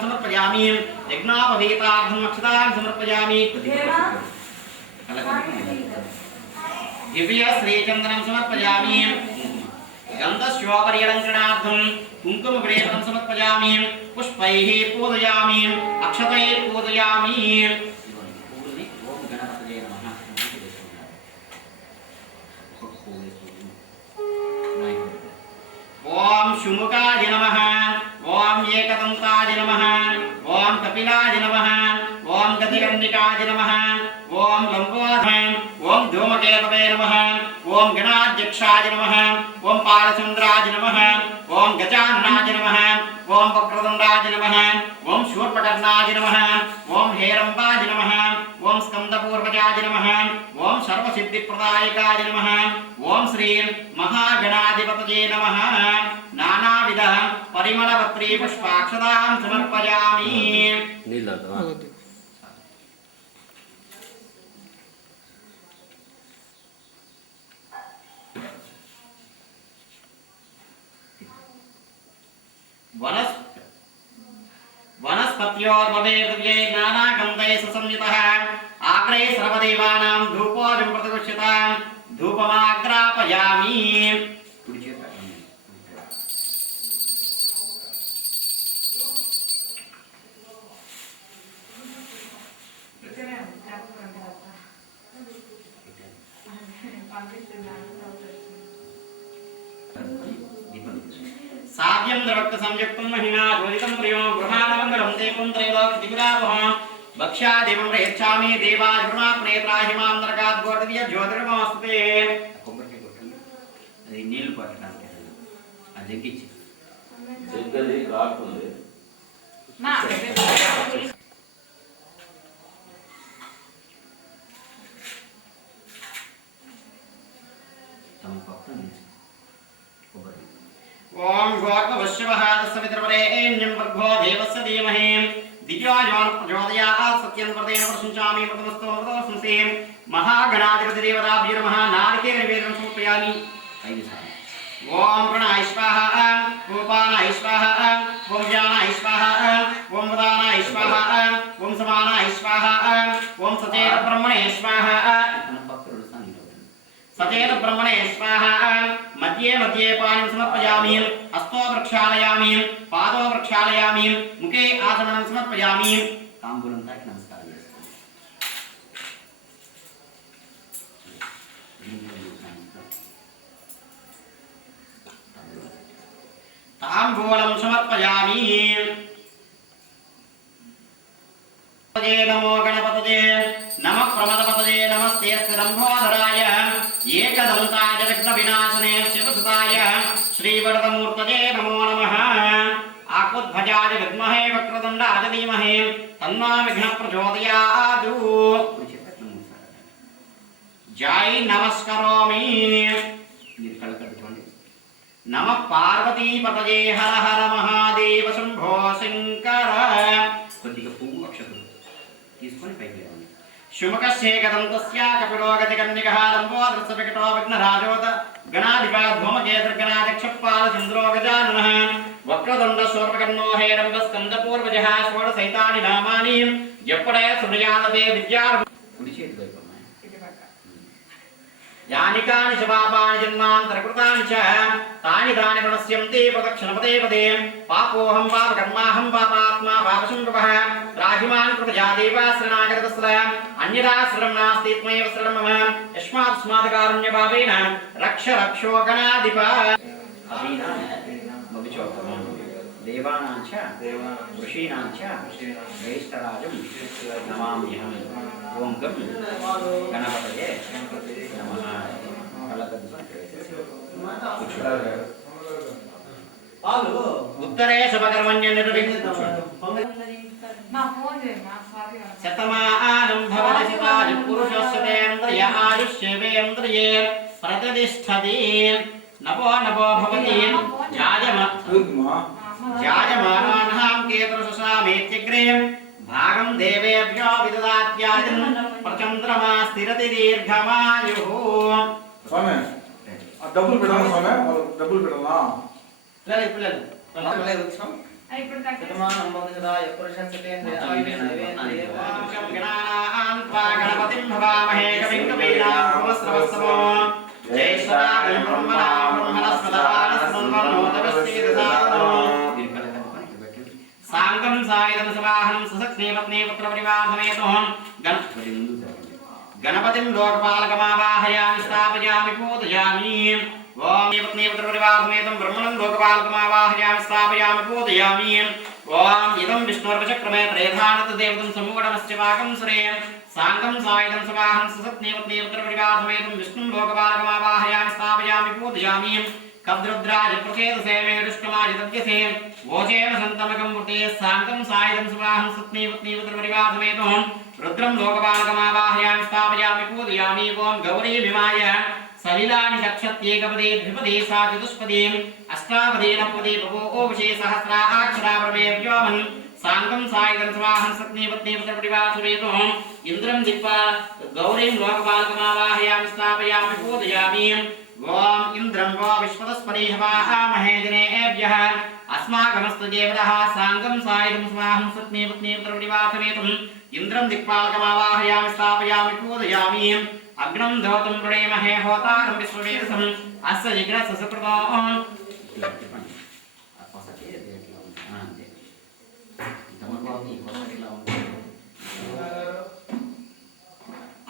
समर्पयामि यज्ञोपवीतार्थम् अक्षतां समर्पयामि दिव्य श्रीचंदनं समर्पयामि गन्धस्योपरिलङ्करणार्थं कुङ्कुमप्रेतं समर्पयामि पुष्पैः पूजयामि अक्षतैः पूजयामि ओम शुमुखाय नमः ओम एकदन्ताय नमः ओम कपिलाय नमः ओम गतिकर्णिकाय नमः ओम लंबोदराय ओम धूमकेतवे नमः ओम गणाध्यक्षाय नमः ओम पालचंद्राय नमः ओम गजाननाय नमः ओम वक्रतुंडाय नमः ओम शूर्पकर्णाय नमः ओम हेरंबाय नमः ओम स्कंदपूर्वजाय नमः ओम सर्वसिद्धिप्रदायकाय नमः ओम श्री महागणाधिपतये नमः नानाविध परिमलपत्री पुष्पाक्षतां समर्पयामि वनस्पत्योर्वदेर्दिव्ये नानागन्धैः सुसंयुतः आग्रे सर्वदेवानां धूपोऽयं प्रतिगृह्यतां धूपमाग्रापयामि साव्यं द्रवक्त संयुक्तं महिमा जोदितं प्रियो गृहाणमङ्गलं देवं त्रैलोक्यदिविरावहं भक्ष्यादेवं प्रयच्छामि देवाजुर्मा प्रेत्राहिमां नरकात् गोर्दिव्य ज्योतिर्मोऽस्तुते कोबर्के कोट्टल्लु అది నీళ్లు పట్టడానికి అది జగ్గిచ్చి జగ్గది కాస్తుంది నా తమ పక్కన కొబ్బరి ओम गोर्भवश्यवः तस्मिद्रवरेण्यं भर्गो देवस्य धीमहि दिव्यायोन प्रचोदयात् सत्यं वर्तेन प्रशंसामि प्रथमस्तो मृतोऽस्मि महागणाधिपतिदेवताभ्यो नमः नारिकेलनिवेदनं समर्पयामि ओम प्रणाय स्वाहा उपानाय स्वाहा ओम ज्ञानाय स्वाहा ओम वदानाय स्वाहा ओम समानाय स्वाहा ओम सचेत ब्रह्मणे स्वाहा सचेत ब्रह्मणे स्वाहा मध्ये मध्ये पाणिं समर्पयामि हस्तो प्रक्षालयामि पादो प्रक्षालयामि मुखे आचमनं समर्पयामि तांबूलं ताकि नमस्कारं तांबूलं समर्पयामि नमो गणपतये नमः प्रमदपतये नमस्ते लंबोदराय एकदन्ताय विघ्नविनाशने शिवसुताय श्रीवरदमूर्तये नमो नमः आकुध्वजाय विद्महे वक्रतुण्डाय धीमहि तन्नो विघ्नप्रचोदयात् जय नमस्करोमि नमः पार्वतीपतये हर हर महादेव शंभो शंकर కొద్దిగా పువ్వు అక్షతలు తీసుకొని పైకి లేవాలి शुमकस्येकदं तस्या कपिलो गतिकर्णिकः लम्बोदरसविकटो विघ्नराजोत गणाधिपा धूमकेतुर्गणाध्यक्षपाल चन्द्रो गजाननः वक्रतुण्ड शूर्पकर्णो हेरम्बस्कन्दपूर्वजः षोडशैतानि नामानि यप्पडे सुमयादते विद्या यानि कानि च पापानि जन्मान्तरकृतानि च तानि तानि प्रणश्यन्ति प्रदक्षिणपदे पदे पापोऽहं पापकर्माहं पापात्मा पापशम्भवः राहिमान् कृपया देवाश्रणागतस्र अन्यथा शरणं नास्ति त्वमेव शरणं मम यस्मात् कारुण्यभावेन रक्ष रक्षो गणाधिप देवानां च ऋषीणां च ज्येष्ठराजं नमाम्यहम् ओं गं गणपतये नमः उत्तरे शुभकर्मण्य शतमानं भवनसिताज पुरुषस्यतेन्द्रिय आयुष्येवेन्द्रिये प्रतिष्ठति नभो नभो भवति जायमानानां केतुर्षसामेत्यग्रे भागं देवेभ्यो विददात्याजन् प्रचन्द्रमा स्थिरति दीर्घमायुः డబ్బులు పెట్టాలి స్వామి, డబ్బులు పెట్టాలా? పిల్లలు ఇప్పుడు గణపతిం భవామహే కవిం కవీనాం భవస్రవస్తమో జయశ్వరాగం బ్రహ్మణాం బ్రహ్మణస్పదానస్మన్మన్నోదవస్తేదసాదనో సాంగం సాయుధం సవాహనం సుసక్నే పత్నే పుత్ర పరివారమేతోహం గణపతిం లోకపాలకమావాహయామి స్థాపయామి పూజయామి ఓం పత్నే పుత్ర పరివారమేతం బ్రహ్మణం లోకపాలకమావాహయామి స్థాపయామి పూజయామి ఓం ఇదం విష్ణుర్వచక్రమే త్రేధానత దేవతం సమూఢమస్య వాగం శ్రేయం సాంగం సాయుధం సవాహనం సుసక్నే పత్నే పుత్ర పరివారమేతం విష్ణుం లోకపాలకమావాహయామి స్థాపయామి పూజయామి కద్రుద్రాజ ప్రచేతసే మే దుష్టమాజ తద్యసే వోచేన సంతమకం పుటే సాంగం సాయుధం సవాహనం సుసక్నే పత్నే పుత్ర పరివారమేతం रुद्रं लोकपालकमावाहयामि स्थापयामि पूजयामि ओं गौरीमिमाय सलिलानि चक्षत्येकपदे द्विपदे सा चतुष्पदे अष्टापदे नवपदे बभो विशे सहस्राक्षराप्रमे व्योमन् साङ्गं सायुधं स्वाहं सत्ने पत्ने पुत्रपरिवासमेतो इन्द्रं दिक्पा गौरीं लोकपालकमावाहयामि स्थापयामि पूजयामि ओं इन्द्रं वो विश्वतस्पति हवामहे जनेभ्यः अस्माकमस्तु देवतः साङ्गं सायुधं स्वाहं सत्ने पत्ने पुत्रपरिवासमेतम् इंद्रं दिक्पालकमावाहयामि स्थापयामि पूजयामि अग्नं धौतं प्रणेमहे होतारं विश्ववेदसम् अस्य जिज्ञासस्य सुकृतो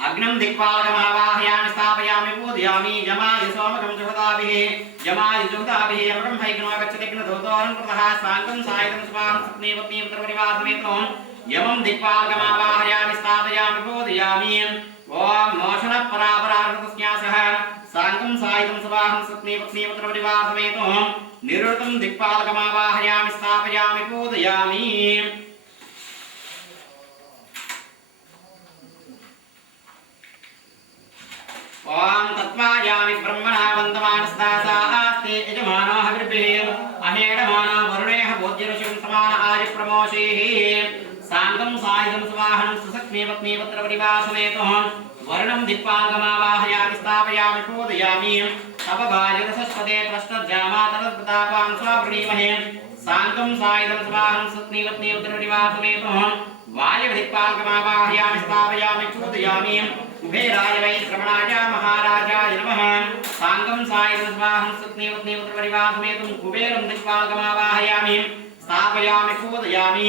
अग्नं दिक्पालकमावाहयामि स्थापयामि पूजयामि जमाय सोमकं जुहताभिः अमृतं हैग्नो गच्छति घ्नधौतोरं कृतः साङ्गं सायुधं स्वाहं सत्ने पत्ने पुत्रपरिवासमेतो यमं दिक्पालकमावाहयामि स्थापयामि पूजयामि ओं मोषणपरापराकृतस्यासः साङ्गं सायुधं स्वाहं सत्ने पत्ने पुत्रपरिवासमेतो निरुतं दिक्पालकमावाहयामि स्थापयामि पूजयामि ओं तत्त्वायामि ब्रह्मणा वन्दमानस्तासास्ते यजमानो हविर्भिः अहेडमानो वरुणेह भोज्यऋषिं समान आयुप्रमोषेः साङ्गं सायुधं स्वाहनं सुसक्ने पत्ने पुत्रपरिवासमेतो वर्णं दिक्पालकमावाहयामि स्थापयामि पूजयामि तपवायुरसस्पदे त्वष्टज्जामातरप्रतापां स्वावृणीमहे साङ्गं सायुधं स्वाहनं सुसक्ने पत्ने पुत्रपरिवासमेतो वायुदिक्पालकमावाहयामि स्थापयामि पूजयामि कुबेराय वै श्रवणाय महाराजाय नमः साङ्गं सायुधं स्वाहं सुसक्ने पत्ने पुत्रपरिवासमेतं कुबेरं दिक्पालकमावाहयामि स्थापयामि पूजयामि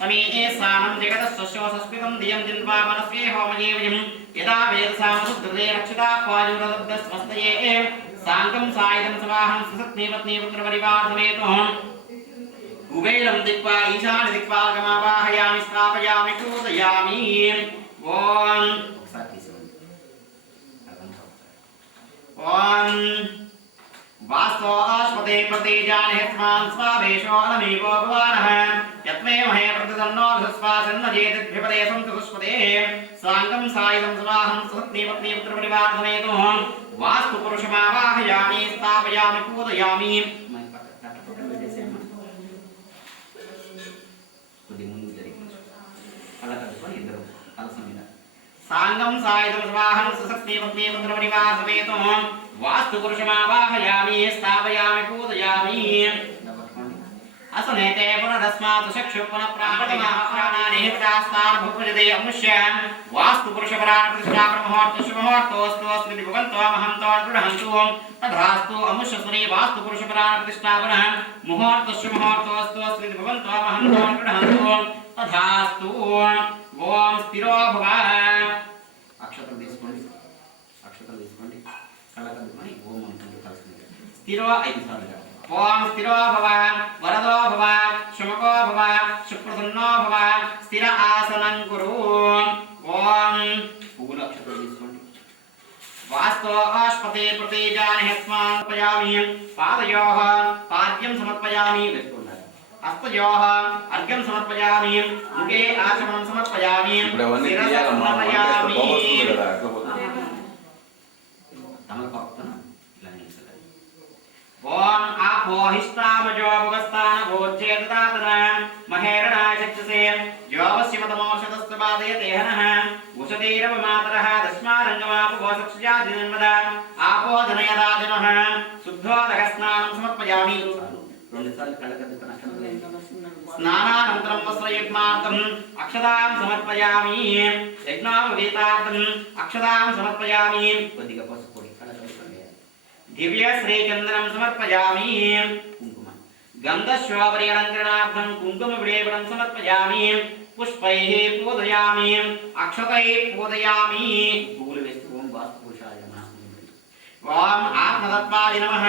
तमे सानं जगतस्य संस्कृतं धियं जिन्वा मनस्वे होमयेवयं यदा वेदसामरुद्रे रक्षिता पायुरदस्वस्तये साङ्गं सायुधं स्वाहं सुसक्ने पत्ने पुत्रपरिवारसमेतो कुबेरं दिक्वा ईशान्य दिक्पालकमावाहयामि स्थापयामि पूजयामि ओं वास्तो आस्पदे प्रतेजाने स्मान् स्वावेशो अनमेवो भवानः यत्मे महे प्रतिदन्नो धस्वासन्नजेतिभ्यपदे संसुष्पदे साङ्गं सायुधं स्वाहं सुसक्ने पत्ने पुत्रपरिवारसमेतो वास्तु पुरुषमावाहयामि स्थापयामि पूजयामि साङ्गं सायुधं स्वाहं सुसक्ने पत्ने पुत्रपरिवारसमेतो वास्तु पुरुषमावाहयामि स्थापयामि पूजयामि असनेते पुनरस्मात् चक्षु पुनः प्राणानि प्रास्तान् भुजते अमुष्य वास्तु पुरुषपराण प्रतिष्ठा ब्रह्मोर्तो शुभमुहूर्तोऽस्तु अस्मिति भवन्तो महन्तो गृह्णन्तु तथास्तु अमुष्यसुरे वास्तु पुरुषपराण प्रतिष्ठा पुनः मुहूर्तो शुभमुहूर्तोऽस्तु अस्मिति भवन्तो महन्तो गृह्णन्तु तथास्तु ओम स्थिरो भव अक्षतल తీసుకోండి కలకదుమని ఓం అంటూ కలుస్తుంది స్థిరో 5 సార్లుగా ఓం స్థిరో భవ వరదో భవ శుమకో భవ సుప్రసన్నో భవ స్థిర ఆసనం కురు ఓం పూల అక్షతలు తీసుకోండి వాస్తో ఆస్పతే ప్రతేజాని హస్మాన్ పయామి పాదయోః పాద్యం సమర్పయామి వేసుకోండి हस्तयोः अर्घ्यं समर्पयामि मुखे आचमनं समर्पयामि शिरसा समर्पयामि ओम आपो हिष्टामजो भगस्तान भोज्येतदातन महेरणाय चक्षसे योवस्यमतमोषदस्तपादयते हनः उषतीरव मातरः दस्मारङ्गमापो सक्षजादिनन्मद आपो जनयराजनः స్నానానంతరం వస్త్రయజ్ఞార్థం అక్షతాం సమర్పయామి యజ్ఞోపవీతార్థం అక్షతాం సమర్పయామి కొద్దిగా పసుపు పొడి దివ్య శ్రీచందనం సమర్పయామి కుంకుమ గంధశ్వాపరిలంకరణార్థం కుంకుమ విడేపడం సమర్పయామి పుష్పైః పూజయామి అక్షతైః పూజయామి పూలు వేస్తూ ఓం వాస్తు పురుషాయ నమః ఓం ఆత్మతత్వాయ నమః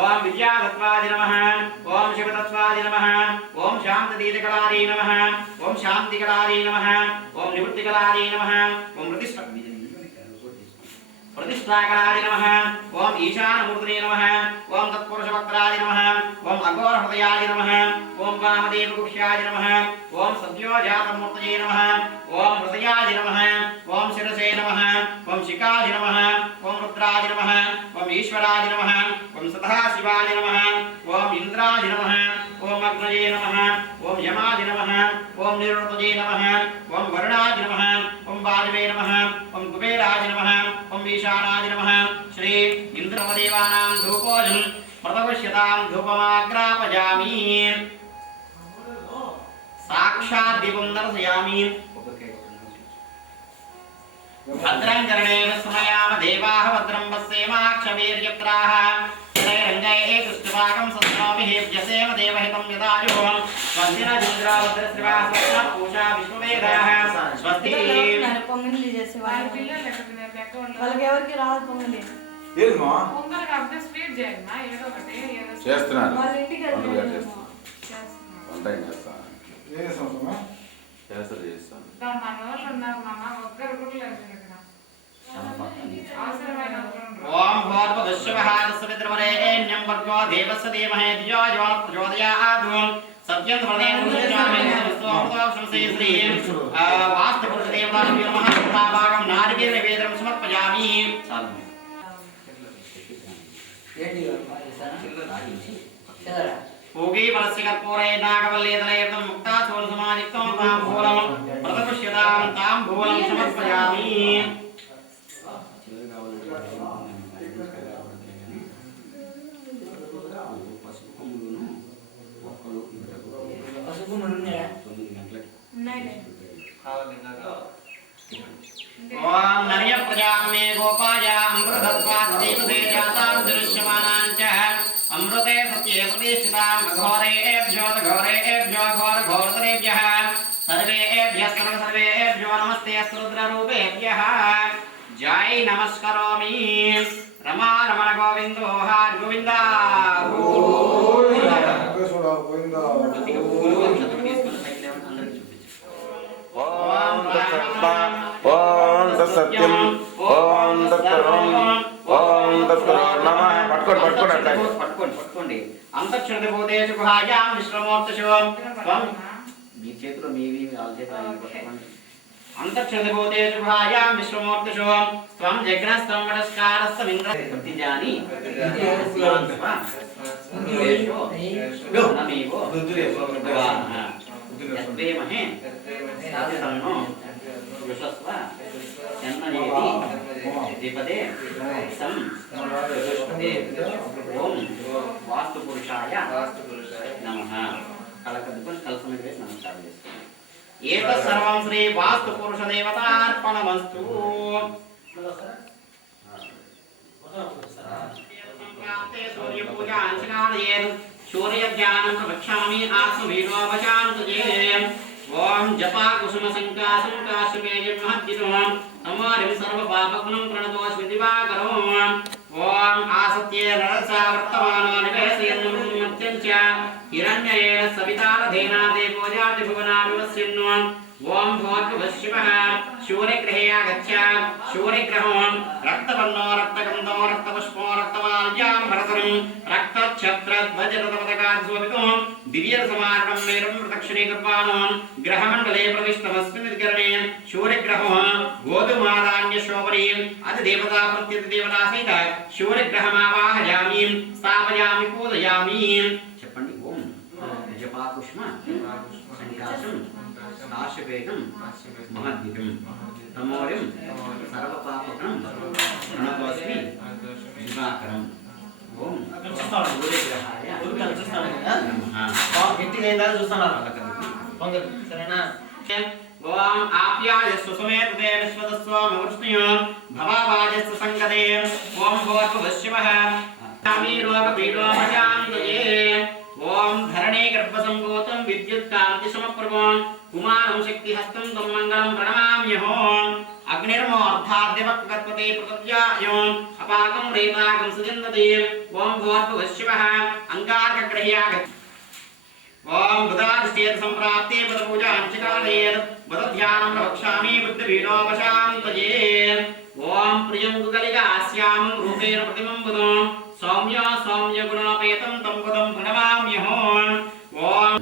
ఓం విద్యాతత్వాయ నమః ఓం శివతత్వాయ నమః ఓం శాంతదీతకళాయ నమః ఓం శాంతికళాయ నమః ఓం నివృత్తికళాయ నమః ఓం प्रतिष्ठाकराय नमः ओम ईशानमूर्तये नमः ओम तत्पुरुषवक्त्राय नमः ओम अघोरहृदयाय नमः ओम वामदेवगुह्याय नमः ओम सद्योजातमूर्तये नमः ओम हृदयाय नमः ओम शिरसे नमः ओम शिखाय नमः ओम रुद्राय नमः ओम ईश्वराय नमः ओम सदाशिवाय नमः ओम इंद्राय नमः ओम अग्नये नमः ओम यमाय नमः ओम निरुतये नमः ओम वरुणाय नमः ओम वायवे नमः ओम कुबेराय नमः ओम ईशानाय नमः श्री इंद्रदेवानां धूपोजं प्रतपश्यतां धूपमाग्रापयामि साक्षात् दीपं दर्शयामि भद्रं कर्णेन स्मयाम देवाः भद्रं पश्येमाक्षवीर्यत्राः रङ्गये तुष्टभागं सत्नोमि हेभ्यसेम देवहितं यदायुः स्वस्ति न इन्द्रावद्रश्रिवाः पूषा विश्ववेदाः स्वस्ति పొంగలి చేసేవాళ్ళు వాళ్ళకి ఎవరికి రాదు పొంగలి ఏమా పొంగల్ కాకపోతే స్వీట్ చేయమ్మా ఏదో ఒకటి ఏదో చేస్తున్నాను వాళ్ళ ఇంటికి వంట వెళ్తాము వంట ఏం చేస్తాను ఏం సంవత్సరమా చేస్తాను మన వాళ్ళు ఉన్నారు మామ ఒక్కరు కూడా లేదు ఇక్కడ అవసరమైన ओम भूर्भुवस्सुवहारस्सवितृवरेण्यं भर्गो देवस्य धीमहि धियो यो न प्रचोदयात् सत्यं प्रदेशं श्री वास्तुपुरुषदेवताभ्यो नमः भागं नारिकेलनिवेदनं समर्पयामि पूगी वलस्य कर्पूरे नागवल्लेदलेर्दं मुक्ताचूर्णसमायुक्तं ताम्बूलं प्रतपुष्यतां ताम्बूलं समर्पयामि ओम नर्य प्रजा में गोपाय अमृतत्वादेवते जातां दृश्यमानां च अमृते सत्ये प्रतिष्ठितां घोरेभ्यो घोरतरेभ्यः सर्वेभ्यो नमस्ते रुद्ररूपेभ्यः जय नमस्करोमि रमा रमण गोविंदो हर गोविंदा ఓం తత్సత్యం ఓం తత్సర్వం ఓం తత్సర్వం నమః పట్టుకోండి అంతక్షణభూతేషు గుహాయాం విశ్వమూర్తిషు త్వం మీ చేతిలో మీవి వాళ్ళ చేతిలో పట్టుకోండి అంతక్షణభూతేషు గుహాయాం విశ్వమూర్తిషు త్వం జగ్నస్తం వడస్కారస్తం ఇంద్ర ప్రతిజాని నమేవో యద్వేమహే తన్నో విశ్వస్వ ఎన్నయేది ద్విపదే సం చతుష్పదే ఓం వాస్తుపురుషాయ నమః కలకద్దుకొని కల్పనకి వేసి నమస్కారం చేసుకోండి ఏతత్ సర్వం శ్రీ వాస్తుపురుష దేవతార్పణమస్తు सूर्यध्यानं प्रवक्ष्यामि आत्मवीडोपशान्तये ओम जपा कुसुम संकासं काश्मेयं महद्दितं अमोरिं सर्वपापगुणं प्रणतोऽस्मि दिवाकरो ओम आसत्ये नरसा वर्तमानो निवेशयन्मुत्यं च हिरण्येन सवितारधेना देवो जाति भुवनाविवस्यन् ओम भूर्भुवस्शिवः शूरग्रहे आगच्छ शूरग्रहो रक्तवर्णो रक्तगन्धो रक्तपुष्पो रक्तमाल्यां भरतरं रक्तच्छत्रध्वजरथपताकाध्वपितो दिव्यसमारणं मेरुं प्रदक्षिणीकृत्वानो ग्रहमण्डले प्रविष्टमस्मिन्निधिकरणे शूरग्रहो गोधूमादान्यशोभरी अधिदेवता प्रत्यधिदेवता सहित शूरग्रहमावाहयामि स्थापयामि पूजयामि చెప్పండి ఓం జపాకుష్మ సంకాశం ఆశవేగం మహద్దితం తమోరిం సర్వపాపకం ప్రణతోస్మి దివాకరం ఓం సూర్యగ్రహాయ నమః ఇదేందా చూస్తున్నాను పొంగల్ సరేనా ఓం ఆప్యాయస్సు సుమేతదే విశ్వదస్వామి వృష్ణయో భవావాజస్సు సంగదే ఓం భోర్భువశివః కామి రోగపీడోమశాంతయే ఓం ధరణే గర్భసంభూతం విద్యుత్కాంతి సమప్రభం కుమారం శక్తిహస్తం తం మంగళం ప్రణమామ్యహం అగ్నిర్మోర్ధాద్యవక్గత్పతే ప్రత్యాయం అపాకం రేతాకం సుజిందతే ఓం భోర్భువశివః అంగారకగ్రహ్యాగ ఓం బుధాదిష్టేత సంప్రాప్తే బుధపూజాంచికాలయేత్ బుధధ్యానం ప్రవక్ష్యామి బుద్ధిపీడోపశాంతయే ఓం ప్రియం గుగలికాస్యామం రూపేణ ప్రతిమం బుధం సౌమ్య సౌమ్యగుణోపేతం తం బుధం ప్రణమామ్యహం ఓం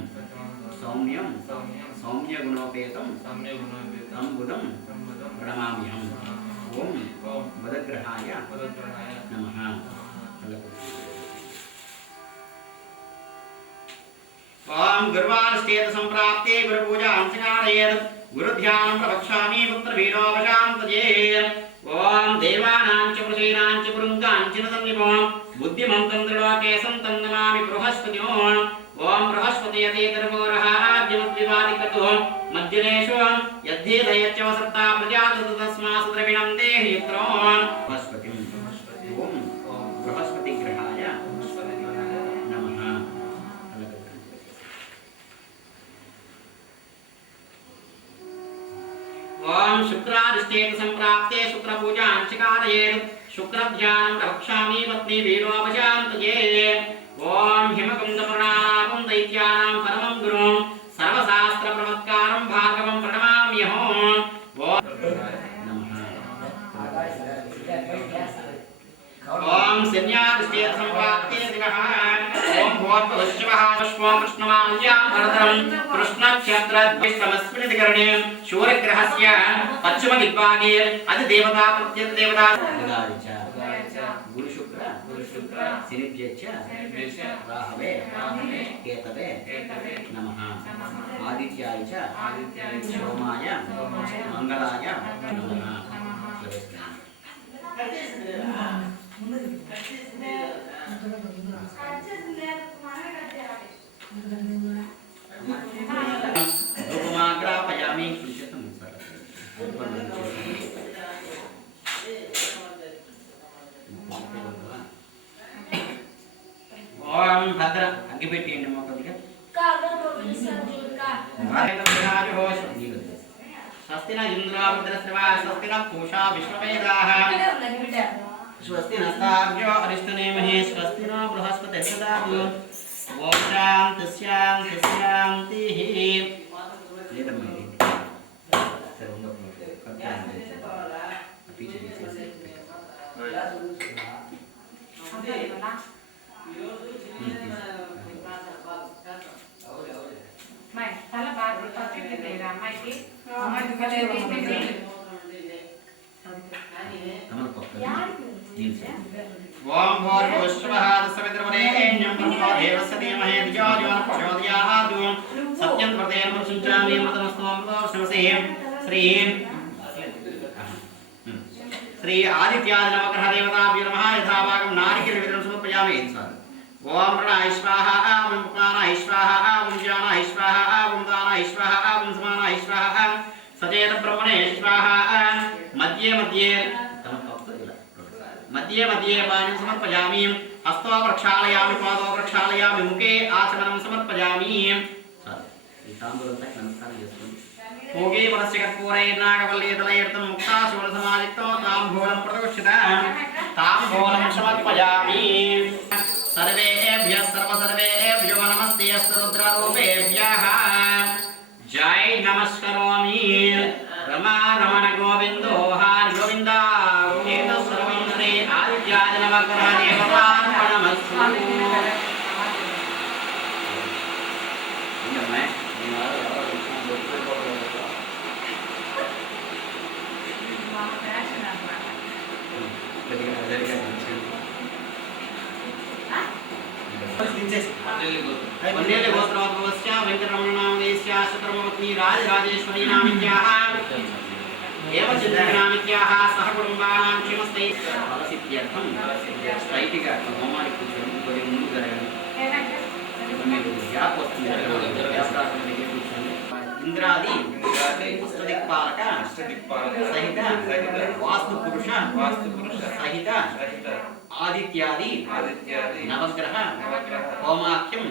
సౌమ్యం సౌమ్యగుణోపేతం తం బుధం ప్రణమామ్యహం ఓం బుధగ్రహాయ నమః ఓం గురువారస్థేత సంప్రాప్తే గురుపూజాంచికాలయేత్ గురుధ్యానం ప్రవక్ష్యామి పుత్రవీడోపశాంతయే ఓం దేవానాం చ పురుషేణాం చ పురుంగాం చ సంనిపో బుద్ధిమంతం త్రిలోకే సంతం నమామి బృహస్పతిం ఓం బృహస్పతియతేతరవోరః ఆద్యమద్వివాదికతో మధ్యనేషు యద్ధేదయచ్చ వసత్తా ప్రజాతు తస్మాత్ ద్రవిణం దేహి యత్రో బృహస్పతిం ఓం బృహస్పతి గ్రహాయ నమః ఓం శుక్రాదిష్టేత సంప్రాప్తే శుక్రపూజాంచికాలయేత్ శుక్రధ్యానం ప్రవక్ష్యామి పత్ని వీడోపశాంతయే ఓం హిమకుందపురాణాపం దైత్యానాం పరమం గురుం సర్వశాస్త్ర ప్రమత్కారం భార్గవం ప్రణమామ్యహం ఓం ఓం శన్యాదిష్టేత సంప్రాప్తే దివః ఓం భోర్భువశివః పుష్పం కృష్ణమాల్యాం భరతరం కృష్ణక్షేత్రద్విష్టమస్మిన్ దిగరణే శూరగ్రహస్య పశ్చిమ దిగ్భాగే అతి దేవతా ప్రత్యేక దేవతా గురు శుక్ర శనిభ్యశ్చ రాహవే కేతవే నమః ఆదిత్యాయ చ సోమాయ మంగళాయ నమః ధూపమాగ్రాపయామి ఓం భద్ర అగ్గిపెట్టేయండి మొక్కదిగా స్వస్తిన ఇంద్రావృద్రశ్రవా స్వస్తిన పూషా విశ్వవేదాః స్వస్తి నస్తాభ్యో అరిష్టనేమహే స్వస్తి నో బృహస్పతి దదాతు ఓం శాంతి శాంతి శాంతి తల బాగా పట్టింది అమ్మాయికి ఓం భూర్భువః సవితృవరేణ్యం భర్గో దేవస్య ధీమహి ధియో యో నః ప్రచోదయాత్ సత్యం ప్రదేయం సుచామి అమృతమస్తు అమృతోష్ణవసే శ్రీ ఆదిత్యాది నవగ్రహ దేవతాభ్యో నమః యథాభాగం నారికేల విగ్రహం సమర్పయామి సార్ ఓం ప్రణాయ స్వాహా ఓం పుకానాయ స్వాహా ఓం జ్ఞానాయ స్వాహా ఓం దానాయ స్వాహా ఓం సమానాయ స్వాహా సచేత బ్రహ్మణే స్వాహా మధ్యే మధ్యే మధ్యే మధ్యే పాణిం సమర్పయామి హస్తో ప్రక్షాళయామి పాదో ప్రక్షాళయామి ముఖే ఆచమనం సమర్పయామి ఈ తాంబూలంతా నమస్కారం చేసుకోండి భోగే పరస్య కర్పూరైర్నాగవల్లీతలైర్తం ముక్తాశూల సమాజితో తాంబూలం ప్రదక్షిత తాంబూలం సమర్పయామి సర్వేభ్యః సర్వేభ్యో నమస్తే రుద్రరూపేభ్యః జై నమస్కరోమి రమా రమణ గోవిందో హారి గోవింద గోవింద సర్వం శ్రీ ఆదిత్యాది నవగ్రహ దేవతార్పణమస్తు वन्देले गोत्रोद्भवस्य वेंकटरमणनामदेस्य शतरमपत्नी राजराजेश्वरी नामित्याः एव चित्रनामित्याः सह कुटुंबानां क्षमस्ते फलसिद्ध्यर्थं स्ट्रैट् గా హోమానికి కూర్చొని కొద్దిగా ముందు జరగండి గ్యాప్ వస్తుంది. గ్యాప్ రాకుండా దగ్గర కూర్చోండి. ఇంద్రాది అష్టదిక్పాలక సహిత వాస్తు పురుష సహిత ఆదిత్యాది నవగ్రహ హోమాఖ్యం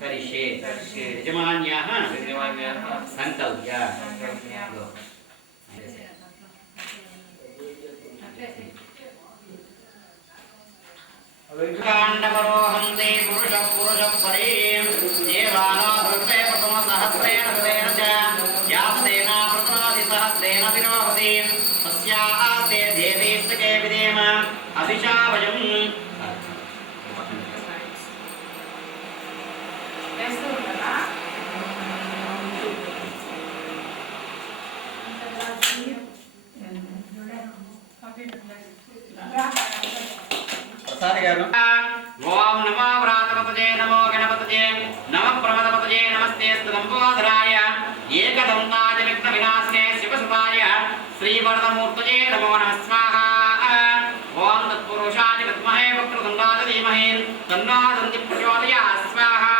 కరిష్యే యజమాన్యాః సంకల్ప్య. కాండవరోహం తే పురుష పరీం దేవానా ధృతే ప్రథమ సహస్రేణ ధృతేన చ యాసేన ప్రథమాది సహస్రేణ విరోహతి తస్యాః తే దేవీస్తకే విదేమ అభిషావయం. వేస్తూ ఉంటారా? ప్రసాద్ గారు ఓం నమో వ్రాతపతజే నమో గణపతజే నమ ప్రమదపతజే నమస్తేస్తు లంబోదరాయ ఏకదంతాయ విఘ్న వినాశనే శివసుతాయ శ్రీవరదమూర్తజే నమో నమః స్వాహా. ఓం తత్పురుషాయ విద్మహే వక్రతుండాయ ధీమహి తన్నో దంతి ప్రచోదయాత్ స్వాహా.